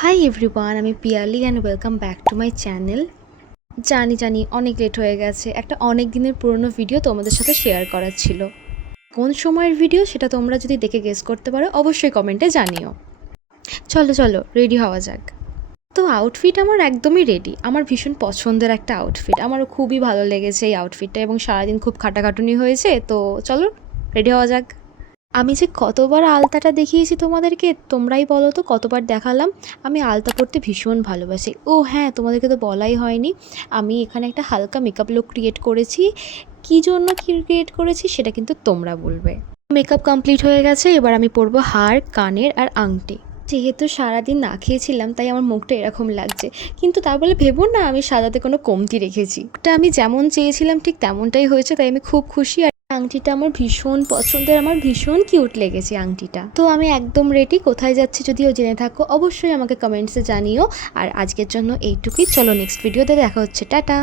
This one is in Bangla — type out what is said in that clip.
হাই এভরিওয়ান, আমি Piyali and welcome back to my channel. জানি অনেক লেট হয়ে গেছে। একটা অনেক দিনের পুরনো ভিডিও তোমাদের সাথে শেয়ার করার ছিল। কোন সময়ের ভিডিও সেটা তোমরা যদি দেখে গেস করতে পারো অবশ্যই কমেন্টে জানিও। চলো রেডি হওয়া যাক। তো আউটফিট আমার একদমই রেডি। আমার ভীষণ পছন্দের একটা আউটফিট, আমারও খুবই ভালো লেগেছে এই আউটফিটটা এবং সারাদিন খুব খাটাখাটুনি হয়েছে। তো চলো রেডি হওয়া যাক। আমি যে কতবার আলতাটা দেখিয়েছি তোমাদেরকে, তোমরাই বলো তো কতবার দেখালাম। আমি আলতা পরতে ভীষণ ভালোবাসি। ও হ্যাঁ, তোমাদেরকে তো বলাই হয়নি, আমি এখানে একটা হালকা মেকআপ লুক ক্রিয়েট করেছি। কী জন্য ক্রিয়েট করেছি সেটা কিন্তু তোমরা বলবে। মেকআপ কমপ্লিট হয়ে গেছে, এবার আমি পরবো হার, কানের আর আংটি। যেহেতু সারাদিন না খেয়েছিলাম তাই আমার মুখটা এরকম লাগছে, কিন্তু তা বলে ভেবো না আমি সাজাতে কোনো কমতি রেখেছি। ওটা আমি যেমন চেয়েছিলাম ঠিক তেমনটাই হয়েছে, তাই আমি খুব খুশি। আর আংটিটা আমার ভীষণ পছন্দের, আমার ভীষণ কিউট লেগেছে আংটিটা। তো আমি একদম রেডি। কোথায় যাচ্ছি যদিও জেনে থাকো অবশ্যই আমাকে কমেন্টসে জানিও। আর আজকের জন্য এইটুকুই। চলো নেক্সট ভিডিওতে দেখা হচ্ছে। টাটা।